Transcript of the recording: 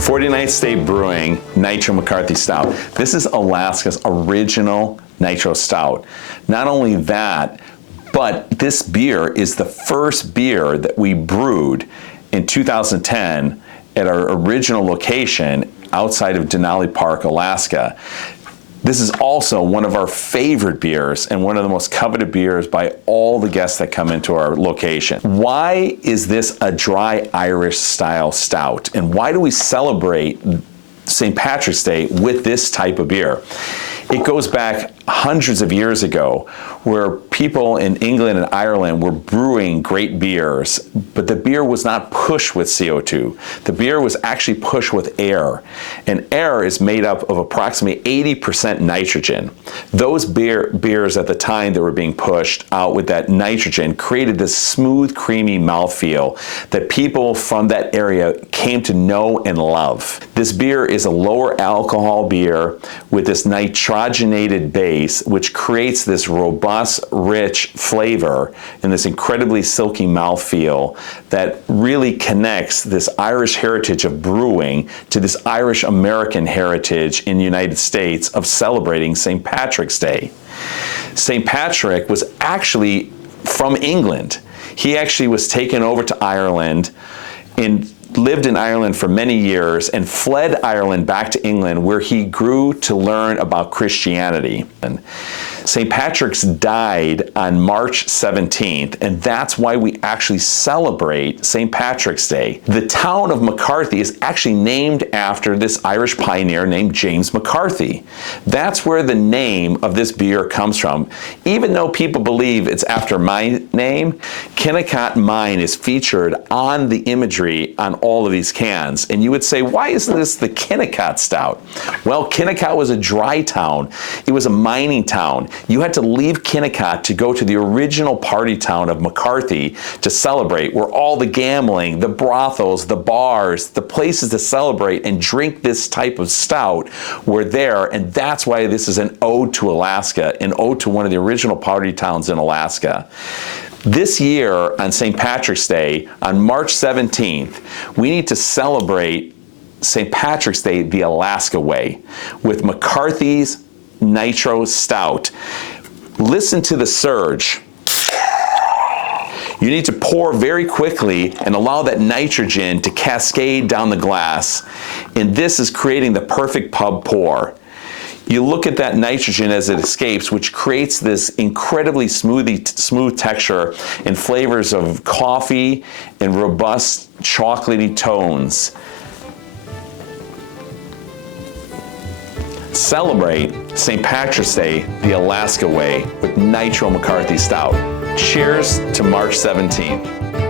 49th State Brewing Nitro McCarthy Stout. This is Alaska's original Nitro Stout. Not only that, but this beer is the first beer that we brewed in 2010 at our original location outside of Denali Park, Alaska. This is also one of our favorite beers and one of the most coveted beers by all the guests that come into our location. Why is this a dry Irish style stout? And why do we celebrate St. Patrick's Day with this type of beer? It goes back hundreds of years ago where people in England and Ireland were brewing great beers, but the beer was not pushed with CO2. The beer was actually pushed with air, and air is made up of approximately 80% nitrogen. Those beers at the time that were being pushed out with that nitrogen created this smooth, creamy mouthfeel that people from that area came to know and love. This beer is a lower alcohol beer with this nitrogenated base, which creates this robust, rich flavor and this incredibly silky mouthfeel that really connects this Irish heritage of brewing to this Irish American heritage in the United States of celebrating St. Patrick's Day. St. Patrick was actually from England. He actually was taken over to Ireland and lived in Ireland for many years and fled Ireland back to England, where he grew to learn about Christianity. And St. Patrick's died on March 17th, and that's why we actually celebrate St. Patrick's Day. The town of McCarthy is actually named after this Irish pioneer named James McCarthy. That's where the name of this beer comes from. Even though people believe it's after my name, Kennecott Mine is featured on the imagery on all of these cans. And you would say, why is this the Kennecott Stout? Well, Kennecott was a dry town. It was a mining town. You had to leave Kennecott to go to the original party town of McCarthy to celebrate, where all the gambling, the brothels, the bars, the places to celebrate and drink this type of stout were there. And that's why this is an ode to Alaska, an ode to one of the original party towns in Alaska. This year on St. Patrick's Day, on March 17th, we need to celebrate St. Patrick's Day the Alaska way with McCarthy's Nitro Stout. Listen to the surge. You need to pour very quickly and allow that nitrogen to cascade down the glass. And this is creating the perfect pub pour. You look at that nitrogen as it escapes, which creates this incredibly smooth texture and flavors of coffee and robust chocolatey tones. Celebrate St. Patrick's Day the Alaska way with Nitro McCarthy Stout. Cheers to March 17th.